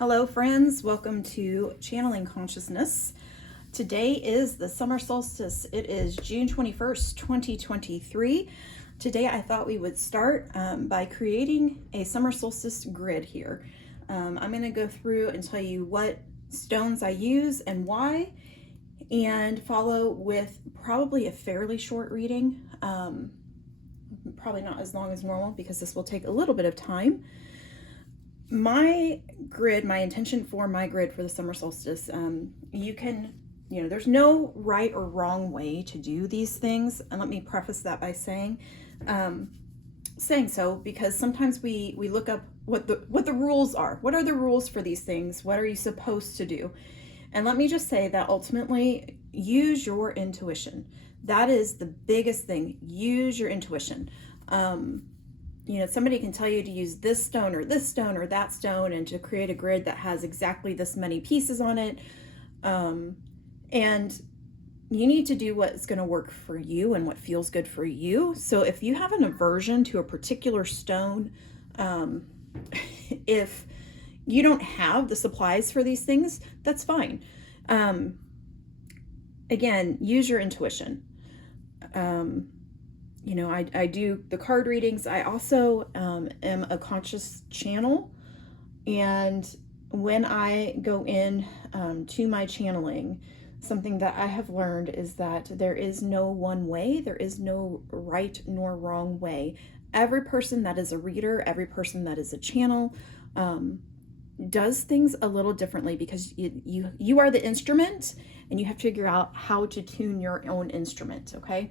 Hello friends, welcome to Channeling Consciousness. Today is the summer solstice. It is June 21st, 2023. Today I thought we would start by creating a summer solstice grid here. I'm going to go through and tell you what stones I use and why, and follow with probably a fairly short reading. Probably not as long as normal because this will take a little bit of time. My grid, my intention for my grid for the summer solstice, there's no right or wrong way to do these things. And let me preface that by saying so because sometimes we look up what the rules are. What are the rules for these things? What are you supposed to do? And let me just say that ultimately, use your intuition. That is the biggest thing. Use your intuition. Somebody can tell you to use this stone or that stone and to create a grid that has exactly this many pieces on it. And you need to do what's going to work for you and what feels good for you. So if you have an aversion to a particular stone, if you don't have the supplies for these things, that's fine. Again, use your intuition. I do the card readings. I also am a conscious channel. And when I go in to my channeling, something that I have learned is that there is no one way. There is no right nor wrong way. Every person that is a reader, every person that is a channel, does things a little differently because you are the instrument and you have to figure out how to tune your own instrument, okay?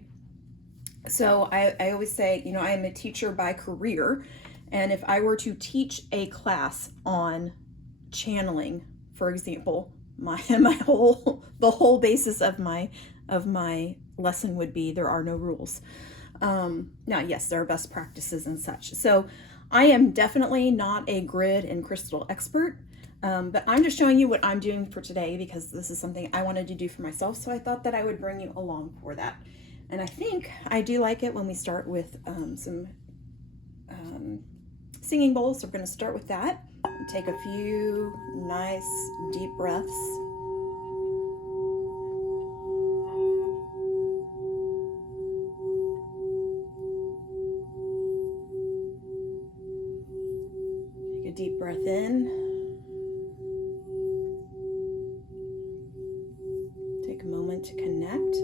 So I always say, I am a teacher by career, and if I were to teach a class on channeling, for example, the whole basis of my lesson would be there are no rules. Now, yes, there are best practices and such. So I am definitely not a grid and crystal expert, but I'm just showing you what I'm doing for today because this is something I wanted to do for myself. So I thought that I would bring you along for that. And I think I do like it when we start with some singing bowls. So we're going to start with that. Take a few nice deep breaths. Take a deep breath in. Take a moment to connect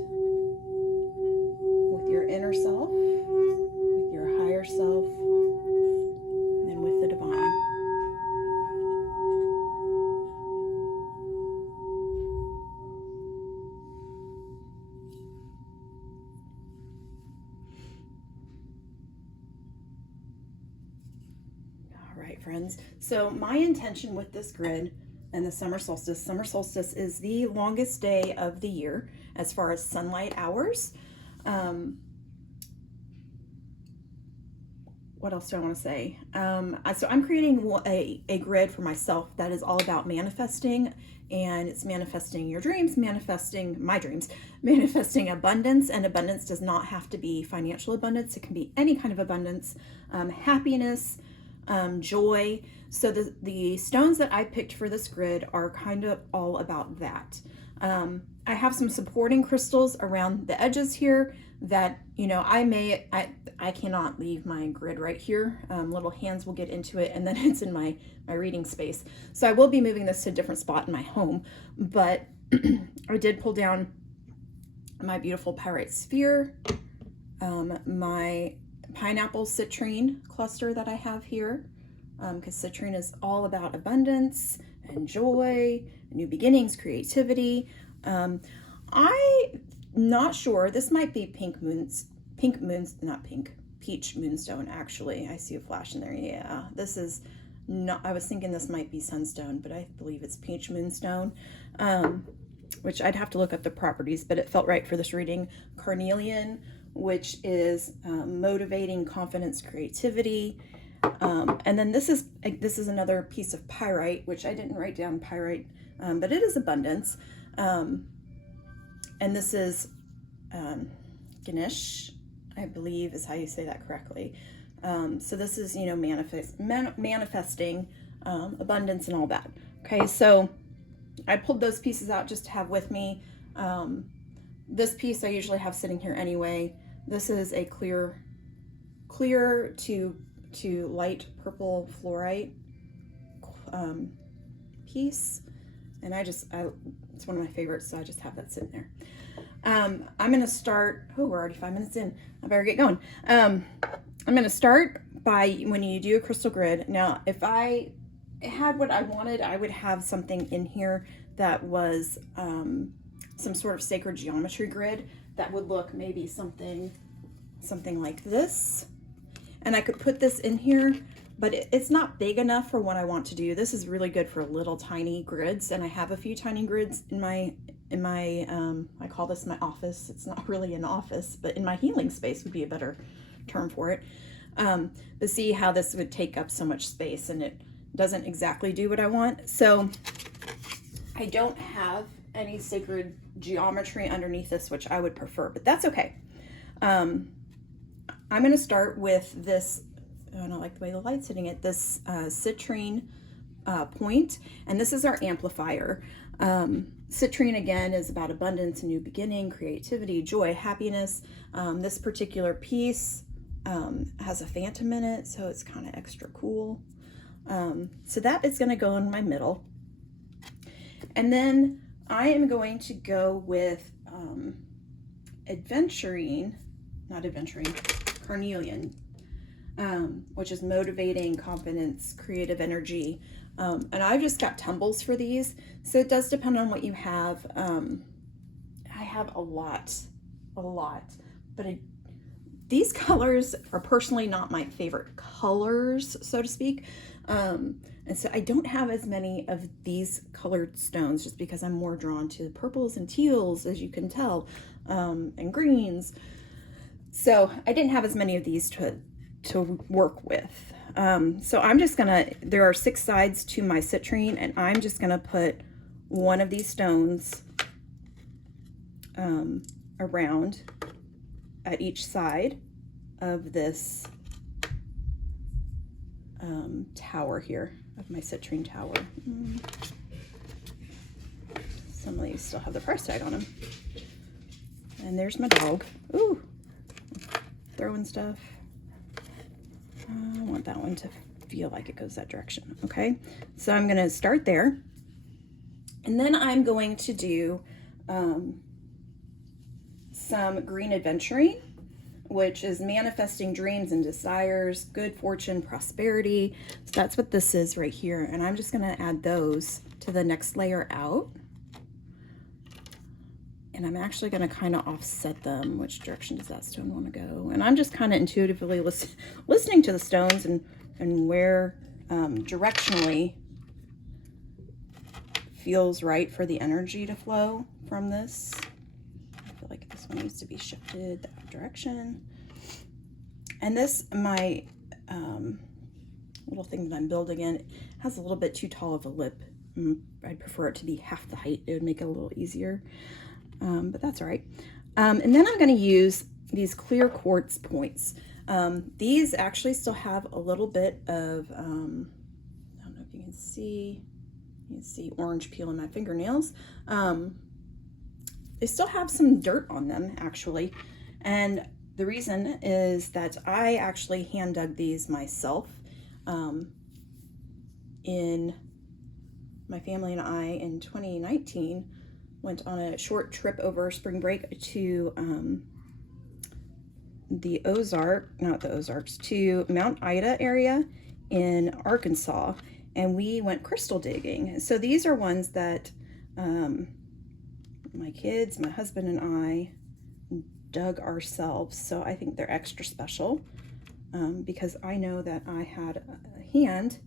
with your inner self, with your higher self, and then with the divine. All right, friends. So my intention with this grid and the summer solstice is the longest day of the year as far as sunlight hours. What else do I want to say? So I'm creating a grid for myself that is all about manifesting, and it's manifesting your dreams, manifesting my dreams, manifesting abundance. And abundance does not have to be financial abundance. It can be any kind of abundance, happiness, joy. So the stones that I picked for this grid are kind of all about that. I have some supporting crystals around the edges here that, I cannot leave my grid right here. Little hands will get into it, and then it's in my reading space. So I will be moving this to a different spot in my home, but I did pull down my beautiful pyrite sphere, my pineapple citrine cluster that I have here, because citrine is all about abundance and joy, new beginnings, creativity. I'm not sure. This might be peach moonstone, actually. I see a flash in there. Yeah, this is not, I was thinking this might be sunstone, but I believe it's peach moonstone, which I'd have to look up the properties, but it felt right for this reading. Carnelian, which is motivating, confidence, creativity. And then this is another piece of pyrite, which I didn't write down pyrite, but it is abundance. And this is Ganesh, I believe is how you say that correctly. So this is, manifesting, abundance and all that. Okay, so I pulled those pieces out just to have with me. This piece I usually have sitting here anyway. This is a clear to light purple fluorite piece, and it's one of my favorites, so I just have that sitting there. I'm gonna start. Oh, we're already 5 minutes in. I better get going. I'm gonna start by, when you do a crystal grid. Now, if I had what I wanted, I would have something in here that was some sort of sacred geometry grid that would look maybe something like this. And I could put this in here, but it's not big enough for what I want to do. This is really good for little tiny grids, and I have a few tiny grids in my I call this my office. It's not really an office, but in my healing space would be a better term for it. But see how this would take up so much space, and it doesn't exactly do what I want. So I don't have any sacred geometry underneath this, which I would prefer, but that's okay. I'm going to start with this. I don't like the way the light's hitting it. This citrine point, and this is our amplifier. Citrine, again, is about abundance, a new beginning, creativity, joy, happiness. This particular piece has a phantom in it, so it's kind of extra cool. So that is going to go in my middle. And then I am going to go with carnelian, which is motivating, confidence, creative energy. And I've just got tumbles for these, so it does depend on what you have. I have a lot, but these colors are personally not my favorite colors, so to speak. And so I don't have as many of these colored stones, just because I'm more drawn to purples and teals, as you can tell, and greens. So I didn't have as many of these to work with. So I'm just gonna, there are 6 sides to my citrine, and I'm just gonna put one of these stones around at each side of this tower here, of my citrine tower. Some of these still have the price tag on them. And there's my dog. Ooh, throwing stuff. I want that one to feel like it goes that direction. Okay, so I'm going to start there, and then I'm going to do some green adventuring, which is manifesting dreams and desires, good fortune, prosperity. So that's what this is right here, and I'm just going to add those to the next layer out. And I'm actually going to kind of offset them. Which direction does that stone want to go? And I'm just kind of intuitively listening to the stones and where directionally feels right for the energy to flow from this. I feel like this one needs to be shifted that direction. And this, my little thing that I'm building in, has a little bit too tall of a lip. I'd prefer it to be half the height. It would make it a little easier. But that's all right. And then I'm going to use these clear quartz points. These actually still have a little bit of, I don't know if you can see orange peel in my fingernails. They still have some dirt on them, actually. And the reason is that I actually hand dug these myself. In my family and I, in 2019, went on a short trip over spring break to the Ozarks, to Mount Ida area in Arkansas, and we went crystal digging. So these are ones that my kids, my husband, and I dug ourselves. So I think they're extra special because I know that I had a hand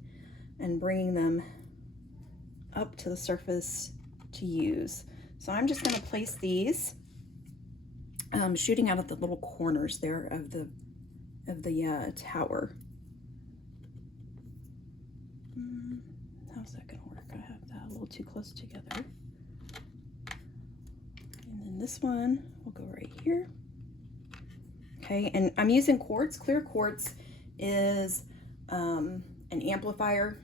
in bringing them up to the surface to use. So I'm just going to place these, shooting out at the little corners there of the tower. How's that going to work? I have that a little too close together. And then this one will go right here. Okay, and I'm using quartz. Clear quartz is an amplifier.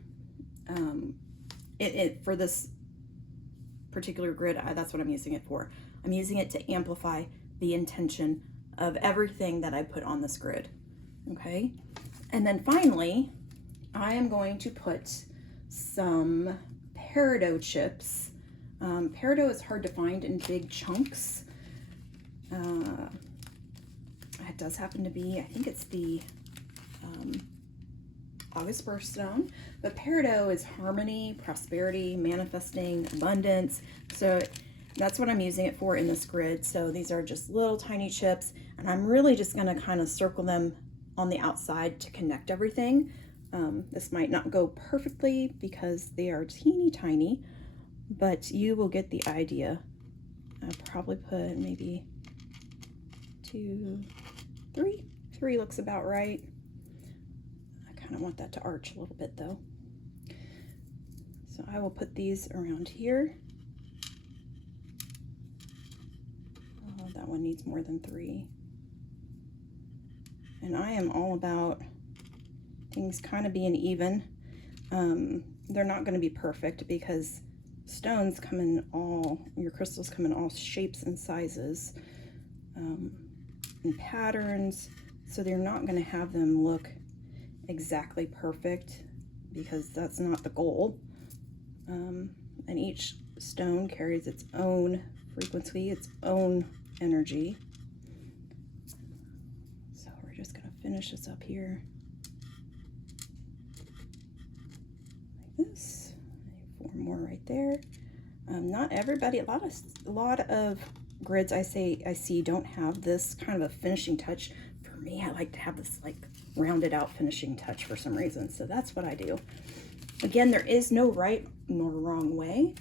For this particular grid, that's what I'm using it for. I'm using it to amplify the intention of everything that I put on this grid. Okay, and then finally, I am going to put some peridot chips. Peridot is hard to find in big chunks. It does happen to be, I think it's the August birthstone, but peridot is harmony, prosperity, manifesting, abundance. So that's what I'm using it for in this grid. So these are just little tiny chips, and I'm really just going to kind of circle them on the outside to connect everything. This might not go perfectly because they are teeny tiny, but you will get the idea. I'll probably put maybe 2, 3. 3 looks about right. I kind of want that to arch a little bit though. So I will put these around here. Oh, that one needs more than 3. And I am all about things kind of being even. They're not going to be perfect because stones come in your crystals come in all shapes and sizes and patterns. So they're not going to have them look exactly perfect because that's not the goal. And each stone carries its own frequency, its own energy. So we're just going to finish this up here like this. 4 more right there. Not everybody, a lot of grids I see don't have this kind of a finishing touch. For me, I like to have this like rounded out finishing touch for some reason. So that's what I do. Again, there is no right nor wrong way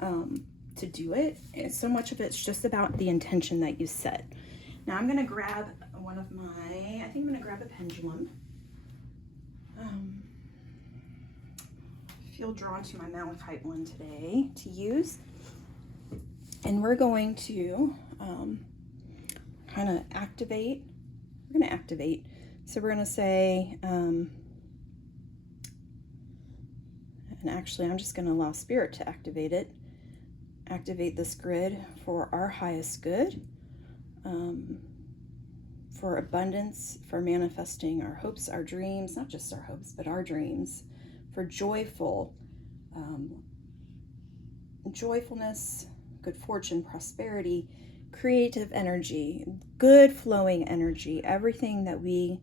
to do it. And so much of it's just about the intention that you set. Now I'm gonna grab one of I think I'm gonna grab a pendulum. I feel drawn to my malachite one today to use. And we're going to kind of activate. We're going to activate. So we're going to say, and actually I'm just going to allow Spirit to activate it. Activate this grid for our highest good, for abundance, for manifesting our hopes, our dreams, not just our hopes, but our dreams, for joyfulness, good fortune, prosperity, creative energy, good flowing energy, everything that we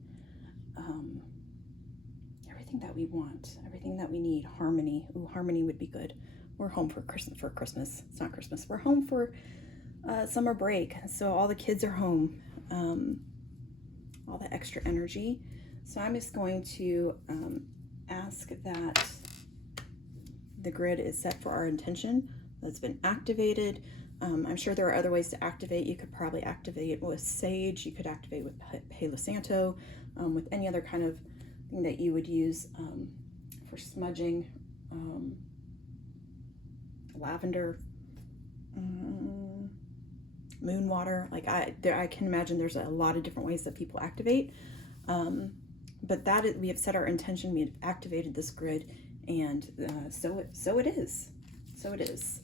want, everything that we need. Harmony. Ooh, harmony would be good. We're home for Christmas. It's not Christmas. We're home for summer break. So all the kids are home. All the extra energy. So I'm just going to ask that the grid is set for our intention. That's been activated. I'm sure there are other ways to activate. You could probably activate with sage. You could activate with Palo Santo, with any other kind of thing that you would use for smudging. Lavender, moon water. Like I can imagine there's a lot of different ways that people activate. But we have set our intention. We have activated this grid, and so it is. So it is.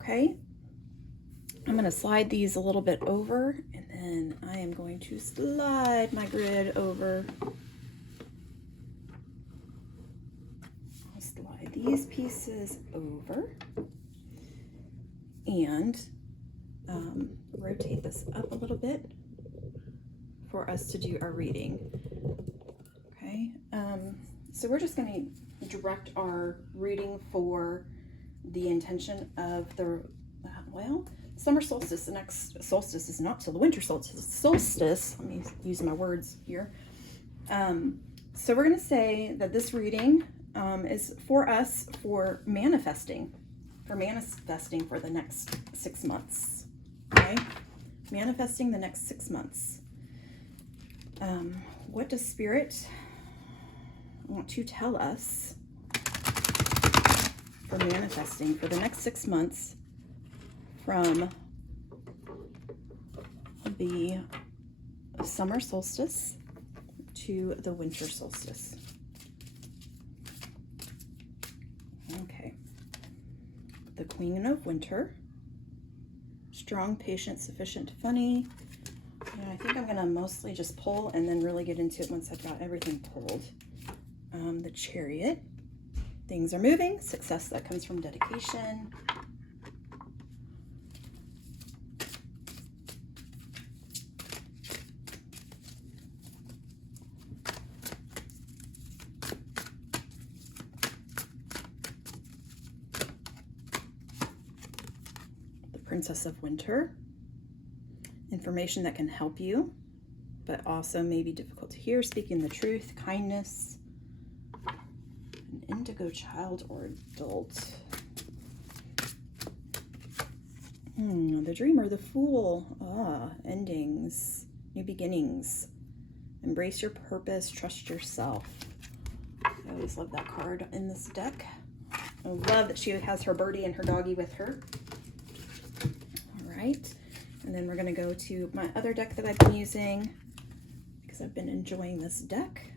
Okay. I'm going to slide these a little bit over, and then I am going to slide my grid over. I'll slide these pieces over and rotate this up a little bit for us to do our reading. Okay. So we're just going to direct our reading for the intention of the, summer solstice. The next solstice is not till the winter solstice. It's solstice. Let me use my words here. So we're going to say that this reading is for us for manifesting for the next 6 months. Okay? Manifesting the next 6 months. What does Spirit want to tell us for manifesting for the next 6 months from the summer solstice to the winter solstice? the Queen of Winter. Strong, patient, sufficient, funny. Yeah, I think I'm gonna mostly just pull and then really get into it once I've got everything pulled. The Chariot. Things are moving. Success that comes from dedication. The Princess of Winter. Information that can help you, but also may be difficult to hear. Speaking the truth. Kindness. An indigo child or adult. The Dreamer, the Fool. Endings, new beginnings. Embrace your purpose, trust yourself. I always love that card in this deck. I love that she has her birdie and her doggy with her. All right, and then we're going to go to my other deck that I've been using because I've been enjoying this deck.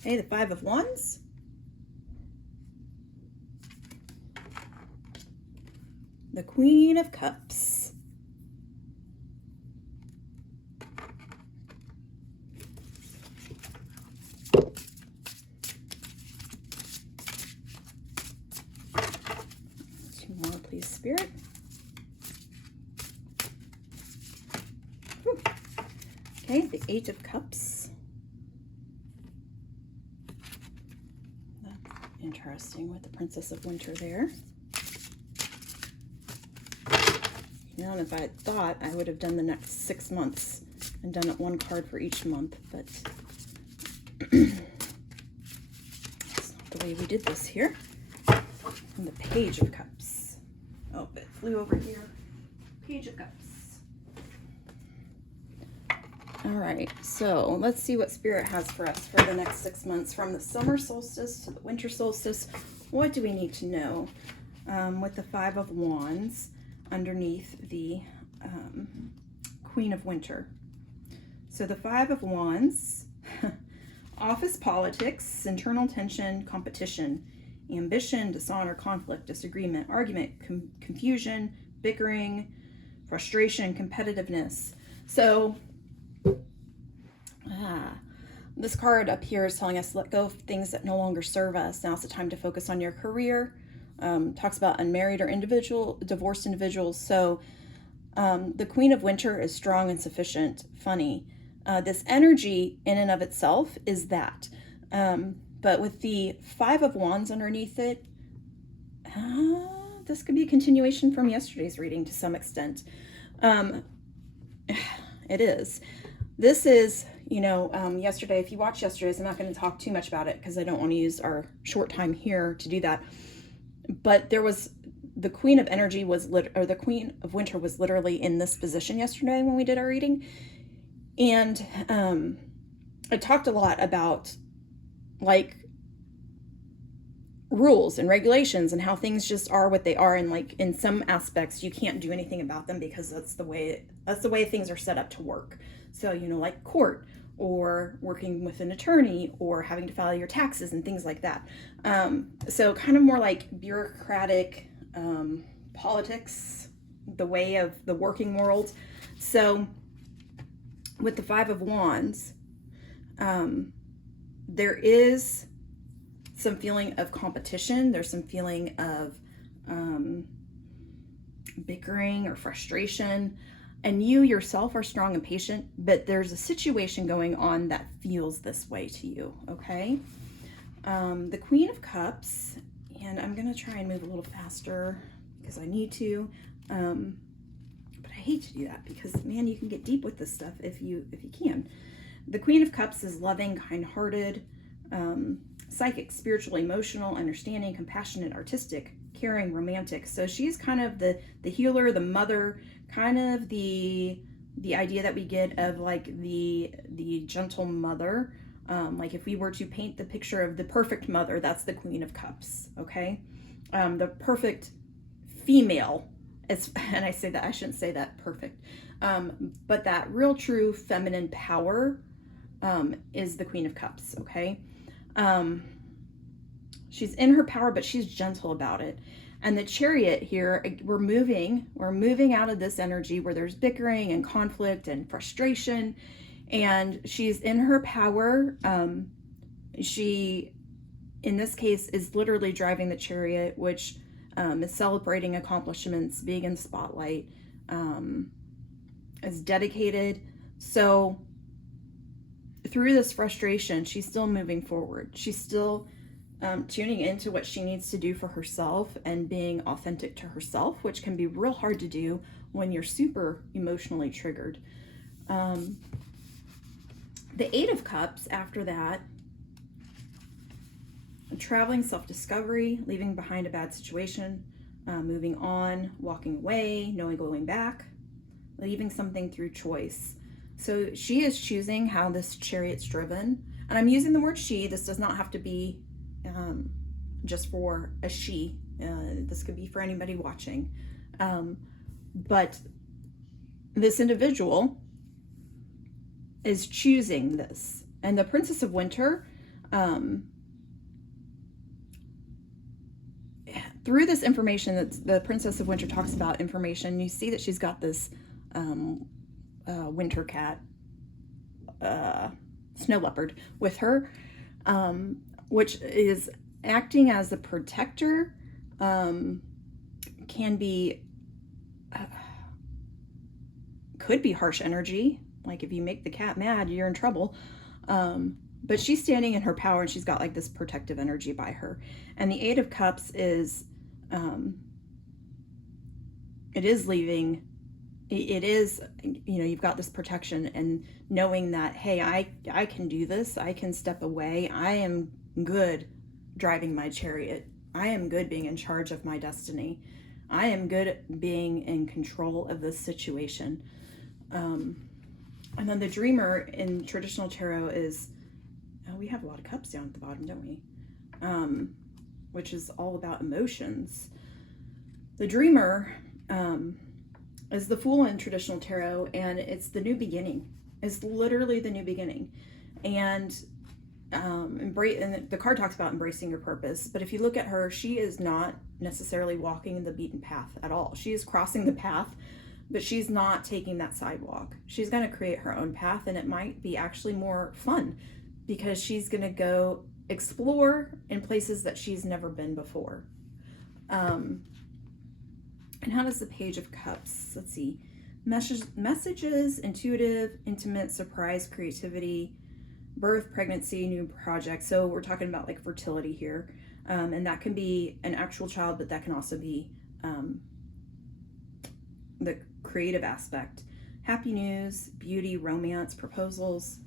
Okay, the Five of Wands. The Queen of Cups. Two more, please, Spirit. Whew. Okay, the Eight of Cups. Interesting with the Princess of Winter there. You know, and if I had thought, I would have done the next 6 months and done it one card for each month, but that's not the way we did this here. And the Page of Cups. Oh, it flew over here. Page of Cups. All right, so let's see what Spirit has for us for the next 6 months, from the summer solstice to the winter solstice. What do we need to know? With the Five of Wands underneath the Queen of Winter. So the Five of Wands, office politics, internal tension, competition, ambition, dishonor, conflict, disagreement, argument, confusion, bickering, frustration, competitiveness. So this card up here is telling us to let go of things that no longer serve us. Now's the time to focus on your career. Talks about unmarried or divorced individuals. So the Queen of Winter is strong and sufficient, funny. This energy in and of itself is that. But with the Five of Wands underneath it, this could be a continuation from yesterday's reading to some extent. It is. This is, you know, yesterday, if you watched yesterday's, I'm not going to talk too much about it because I don't want to use our short time here to do that. But there was, the Queen of Energy was, or the Queen of Winter was literally in this position yesterday when we did our reading. And I talked a lot about, like, rules and regulations and how things just are what they are, and like in some aspects you can't do anything about them because that's the way things are set up to work. So, you know, like court or working with an attorney or having to file your taxes and things like that. So kind of more like bureaucratic politics, the way of the working world. So with the Five of Wands, there is some feeling of competition. There's some feeling of bickering or frustration. And you yourself are strong and patient, but there's a situation going on that feels this way to you, okay? The Queen of Cups, and I'm going to try and move a little faster because I need to, but I hate to do that because, man, you can get deep with this stuff if you can. The Queen of Cups is loving, kind-hearted, psychic, spiritual, emotional, understanding, compassionate, artistic, caring, romantic. So she's kind of the healer, the mother, kind of the idea that we get of like the gentle mother. Like if we were to paint the picture of the perfect mother, that's the Queen of Cups, okay? The perfect female and I say that, I shouldn't say that perfect, but that real true feminine power is the Queen of Cups, okay? She's in her power, but she's gentle about it. And the Chariot here, we're moving out of this energy where there's bickering and conflict and frustration, and she's in her power. She, in this case, is literally driving the Chariot, which is celebrating accomplishments, being in the spotlight, is dedicated. So through this frustration, she's still moving forward. She's still tuning into what she needs to do for herself and being authentic to herself, which can be real hard to do when you're super emotionally triggered. The Eight of Cups after that, traveling, self-discovery, leaving behind a bad situation, moving on, walking away, knowing going back, leaving something through choice. So she is choosing how this Chariot's driven. And I'm using the word she. This does not have to be just for a she. This could be for anybody watching. But this individual is choosing this. And the Princess of Winter, through this information that the Princess of Winter talks about information, you see that she's got this winter cat, snow leopard with her, which is acting as a protector, can be, could be harsh energy. Like if you make the cat mad, you're in trouble. But she's standing in her power and she's got like this protective energy by her. And the Eight of Cups is, it is leaving, it is, you know, you've got this protection and knowing that, hey, I can do this. I can step away. I am good driving my chariot. I am good being in charge of my destiny. I am good at being in control of this situation. And then the Dreamer in traditional tarot is, we have a lot of cups down at the bottom, don't we? Which is all about emotions. The Dreamer is the Fool in traditional tarot, and it's the new beginning. It's literally the new beginning. And and the card talks about embracing your purpose, but if you look at her, she is not necessarily walking the beaten path at all. She is crossing the path, but she's not taking that sidewalk. She's going to create her own path, and it might be actually more fun because she's going to go explore in places that she's never been before. And how does the Page of Cups, let's see, messages, intuitive, intimate, surprise, creativity, birth, pregnancy, new projects. So we're talking about like fertility here. And that can be an actual child, but that can also be the creative aspect. Happy news, beauty, romance, proposals,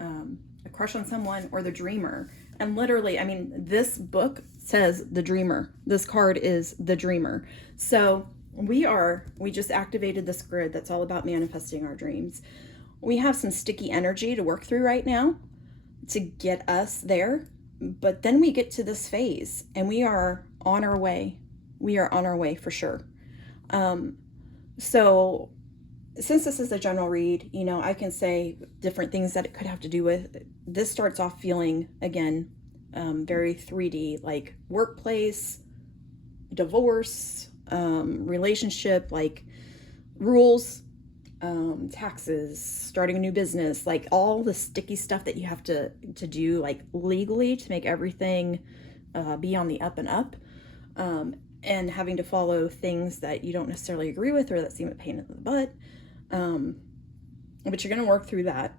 a crush on someone, or the Dreamer. And literally, I mean, this book says the Dreamer. This card is the Dreamer. So we just activated this grid that's all about manifesting our dreams. We have some sticky energy to work through right now to get us there. But then we get to this phase and we are on our way. We are on our way for sure. So since this is a general read, you know, I can say different things that it could have to do with. This starts off feeling, again, very 3D, like workplace, divorce, relationship, like rules, taxes, starting a new business, like all the sticky stuff that you have to do like legally to make everything be on the up and up, and having to follow things that you don't necessarily agree with or that seem a pain in the butt. But you're going to work through that.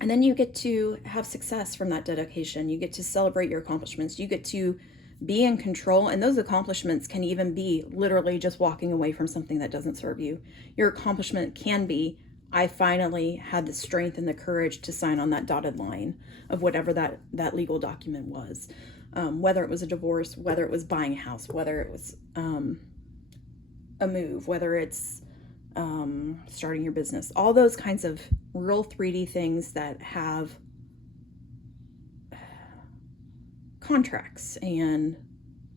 And then you get to have success from that dedication. You get to celebrate your accomplishments. You get to be in control. And those accomplishments can even be literally just walking away from something that doesn't serve you. Your accomplishment can be, I finally had the strength and the courage to sign on that dotted line of whatever that legal document was. Whether it was a divorce, whether it was buying a house, whether it was a move, whether it's starting your business, all those kinds of real 3D things that have contracts and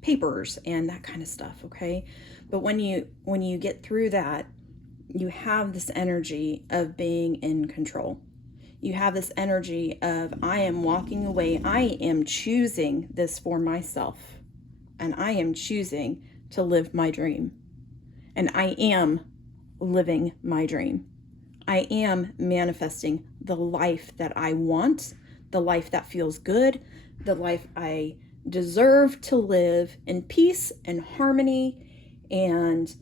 papers and that kind of stuff, okay? But when you get through that, you have this energy of being in control. You have this energy of, I am walking away. I am choosing this for myself. And I am choosing to live my dream. And I am living my dream. I am manifesting the life that I want, the life that feels good, the life I deserve to live in peace and harmony and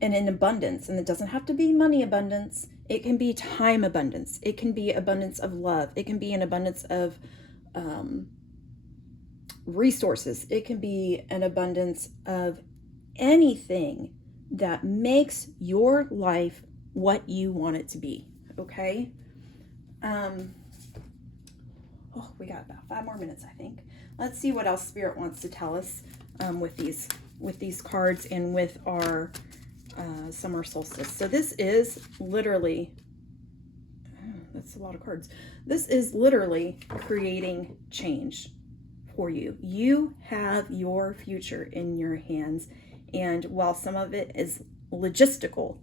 in abundance. And it doesn't have to be money abundance. It can be time abundance. It can be abundance of love. It can be an abundance of resources. It can be an abundance of anything that makes your life what you want it to be. Okay? We got about 5 more minutes, I think. Let's see what else Spirit wants to tell us with these cards and with our summer solstice. So this is literally, that's a lot of cards. This is literally creating change for you. You have your future in your hands. And while some of it is logistical,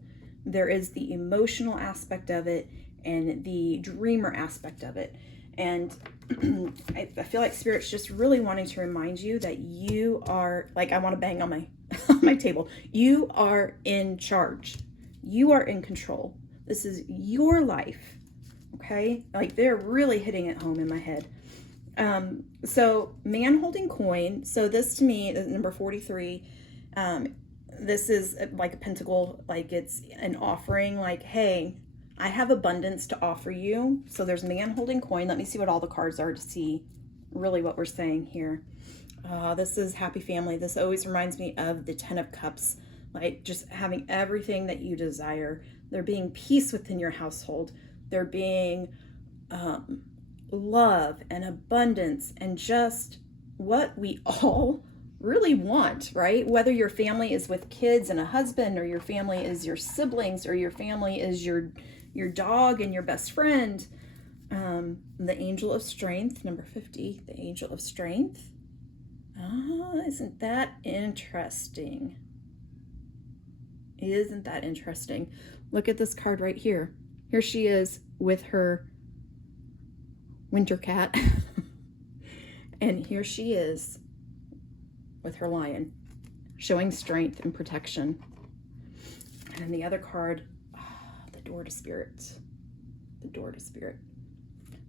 there is the emotional aspect of it and the dreamer aspect of it. And I feel like Spirit's just really wanting to remind you that you are, like, I want to bang on my on my table. You are in charge. You are in control. This is your life. Okay? Like, they're really hitting it home in my head. So man holding coin. So this to me is number 43. This is like a pentacle, like it's an offering, like, hey, I have abundance to offer you. So there's man holding coin. Let me see what all the cards are to see really what we're saying here. This is happy family. This always reminds me of the 10 of Cups, like just having everything that you desire. There being peace within your household. There being love and abundance and just what we all really want, right? Whether your family is with kids and a husband, or your family is your siblings, or your family is your dog and your best friend. The Angel of Strength, number 50, the Angel of Strength. Isn't that interesting? Isn't that interesting? Look at this card right here. Here she is with her winter cat. And here she is with her lion, showing strength and protection. And the other card, the Door to Spirit. The Door to Spirit.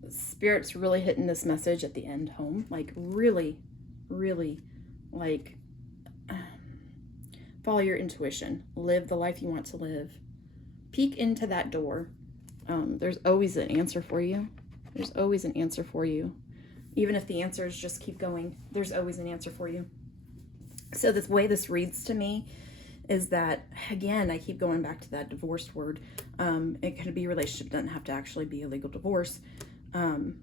The Spirit's really hitting this message at the end home. Like, really, really, like, follow your intuition. Live the life you want to live. Peek into that door. There's always an answer for you. There's always an answer for you. Even if the answers just keep going, there's always an answer for you. So the way this reads to me is that, again, I keep going back to that divorce word. It could be a relationship, doesn't have to actually be a legal divorce. And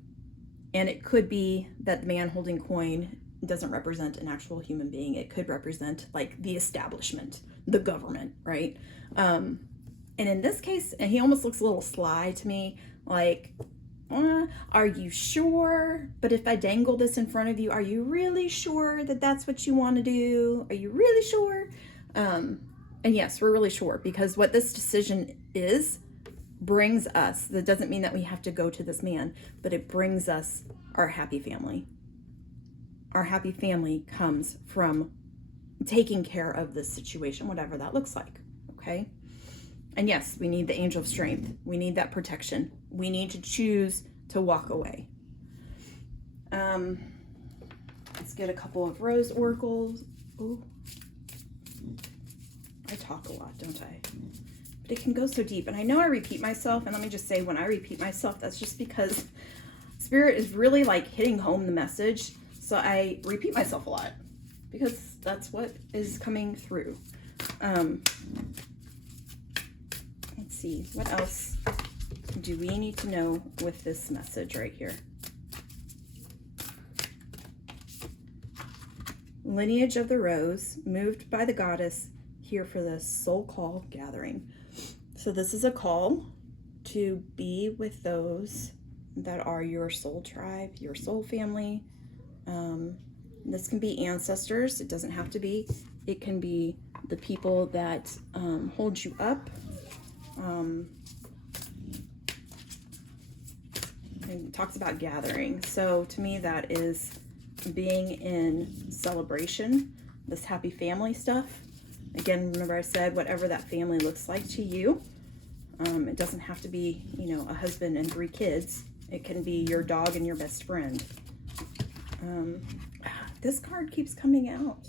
it could be that the man holding coin doesn't represent an actual human being. It could represent like the establishment, the government, right? And in this case, and he almost looks a little sly to me, like, are you sure? But if I dangle this in front of you, are you really sure that that's what you want to do? Are you really sure? And yes, we're really sure, because what this decision is brings us, that doesn't mean that we have to go to this man, but it brings us our happy family. Our happy family comes from taking care of this situation, whatever that looks like, okay? And yes, we need the Angel of Strength. We need that protection. We need to choose to walk away. Let's get a couple of rose oracles. Ooh. I talk a lot, don't I? But it can go so deep. And I know I repeat myself. And let me just say, when I repeat myself, that's just because Spirit is really like hitting home the message. So I repeat myself a lot because that's what is coming through. Let's see, what else do we need to know with this message right here? Lineage of the Rose, moved by the goddess, here for the soul call gathering. So this is a call to be with those that are your soul tribe, your soul family, This can be ancestors. It doesn't have to be. It can be the people that hold you up. It talks about gathering. So to me, that is being in celebration, this happy family stuff. Again, remember I said whatever that family looks like to you. It doesn't have to be, you know, a husband and 3 kids. It can be your dog and your best friend. This card keeps coming out.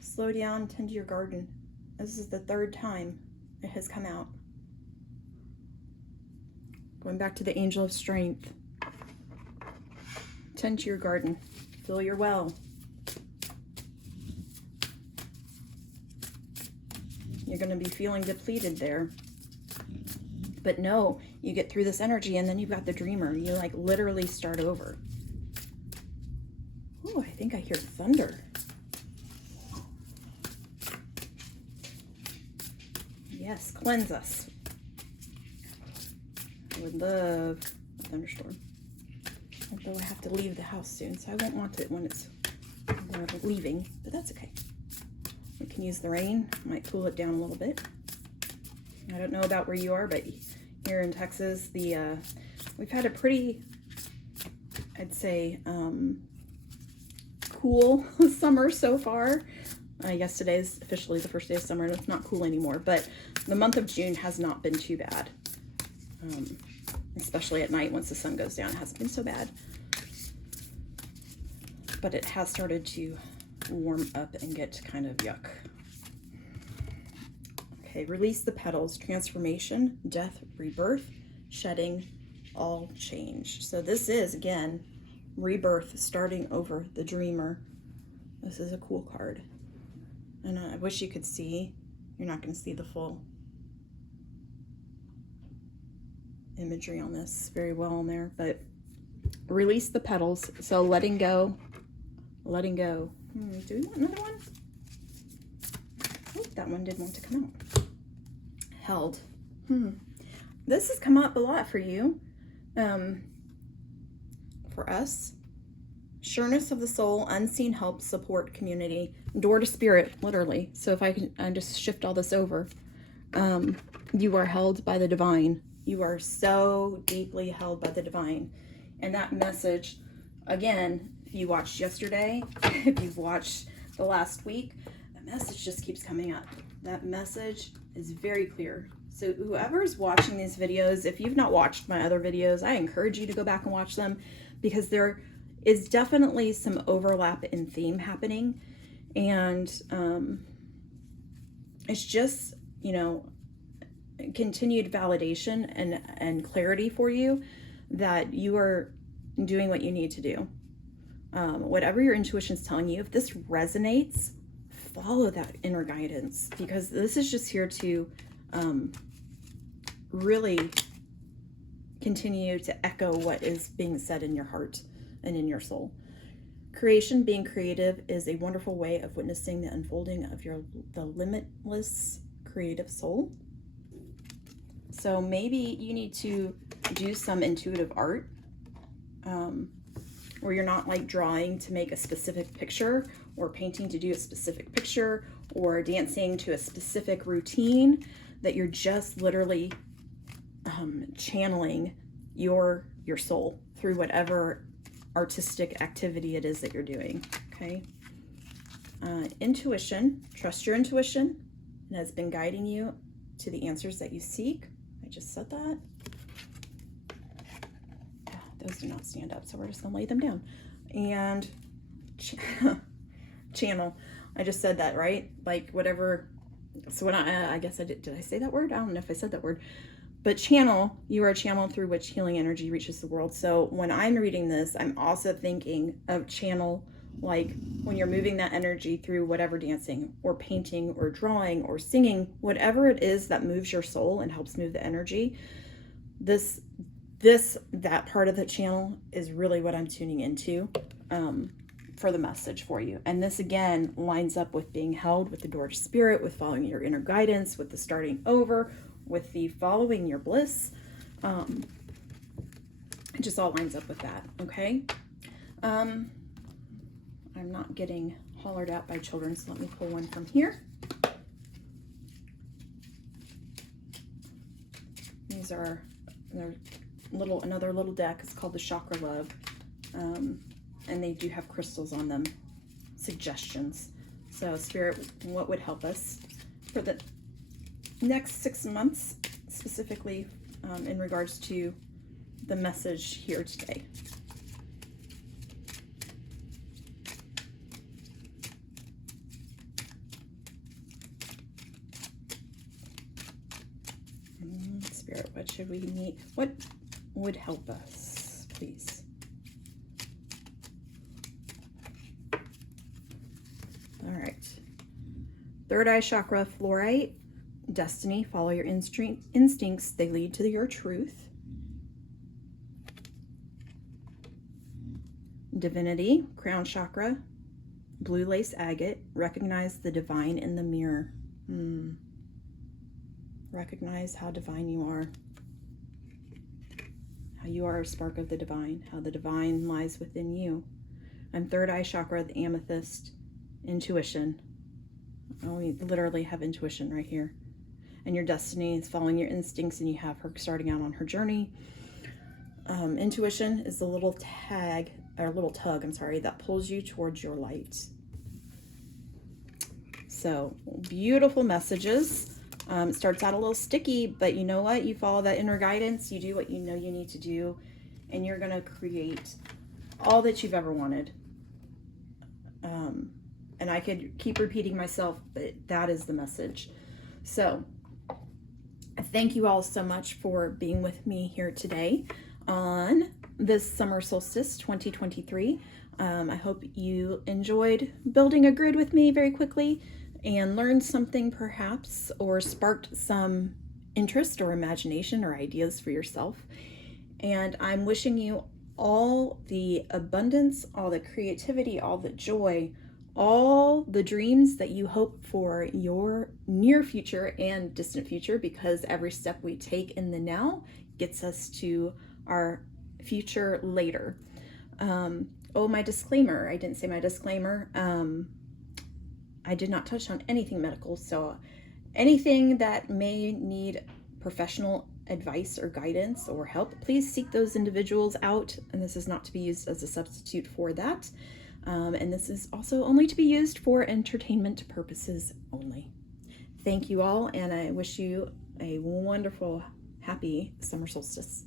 Slow down, tend to your garden. This is the 3rd time it has come out. Going back to the angel of strength. Tend to your garden. Fill your well. You're going to be feeling depleted there. But no, you get through this energy and then you've got the dreamer. You like literally start over. Oh, I think I hear thunder. Yes, cleanse us. I would love a thunderstorm. Although I have to leave the house soon, so I won't want it when we're leaving, but that's okay. We can use the rain, might cool it down a little bit. I don't know about where you are, but here in Texas, we've had a pretty, I'd say, cool summer so far. I guess today is officially the first day of summer, and it's not cool anymore, but the month of June has not been too bad. Especially at night once the sun goes down, it hasn't been so bad. But it has started to warm up and get kind of yuck. Okay, release the petals, transformation, death, rebirth, shedding, all change. So this is, again, rebirth, starting over, the dreamer. This is a cool card. And I wish you could see. You're not going to see the full imagery on this very well in there, but release the petals. So letting go, letting go. Do we want another one? Oh, that one did want to come out. Held. This has come up a lot for you. For us, sureness of the soul, unseen help, support, community, door to spirit, literally. So if I can just shift all this over, you are held by the divine. You are so deeply held by the divine. And that message, again, if you watched yesterday, if you've watched the last week, the message just keeps coming up. That message is very clear. So whoever's watching these videos, if you've not watched my other videos, I encourage you to go back and watch them, because there is definitely some overlap in theme happening. And it's just, you know, continued validation and clarity for you that you are doing what you need to do. Whatever your intuition's telling you, if this resonates, follow that inner guidance, because this is just here to really continue to echo what is being said in your heart and in your soul. Creation, being creative, is a wonderful way of witnessing the unfolding of the limitless creative soul. So maybe you need to do some intuitive art, where you're not like drawing to make a specific picture, or painting to do a specific picture, or dancing to a specific routine, that you're just literally channeling your soul through whatever artistic activity it is that you're doing. Okay. Intuition, trust your intuition. It has been guiding you to the answers that you seek. I just said that. Yeah, those do not stand up, so we're just gonna lay them down. And channel, I just said that, right? Like whatever. So when I guess I did I say that word? I don't know if I said that word. But channel, you are a channel through which healing energy reaches the world. So when I'm reading this, I'm also thinking of channel, like when you're moving that energy through whatever dancing or painting or drawing or singing, whatever it is that moves your soul and helps move the energy. That part of the channel is really what I'm tuning into for the message for you. And this again lines up with being held, with the door to spirit, with following your inner guidance, with the starting over, with the following your bliss. It just all lines up with that. Okay. I'm not getting hollered at by children, so let me pull one from here. These are another little deck. It's called the Chakra Love, and they do have crystals on them, suggestions. So Spirit, what would help us for the next 6 months, specifically in regards to the message here today? Spirit, what should we need? What would help us, please? All right. Third eye chakra, fluorite, destiny, follow your instincts, they lead to your truth. Divinity, crown chakra, blue lace agate, recognize the divine in the mirror. Recognize how divine you are. How you are a spark of the divine. How the divine lies within you. And third eye chakra, the amethyst, intuition. Oh, we literally have intuition right here. And your destiny is following your instincts, and you have her starting out on her journey. Intuition is the little tug, that pulls you towards your light. So beautiful messages. It starts out a little sticky, but you know what? You follow that inner guidance, you do what you know you need to do, and you're going to create all that you've ever wanted. And I could keep repeating myself, but that is the message. So thank you all so much for being with me here today on this summer solstice 2023. I hope you enjoyed building a grid with me very quickly and learned something perhaps, or sparked some interest or imagination or ideas for yourself. And I'm wishing you all the abundance, all the creativity, all the joy, all the dreams that you hope for your near future and distant future, because every step we take in the now gets us to our future later. Oh, my disclaimer. I didn't say my disclaimer. I did not touch on anything medical, so anything that may need professional advice or guidance or help, please seek those individuals out, and this is not to be used as a substitute for that. And this is also only to be used for entertainment purposes only. Thank you all, and I wish you a wonderful, happy summer solstice.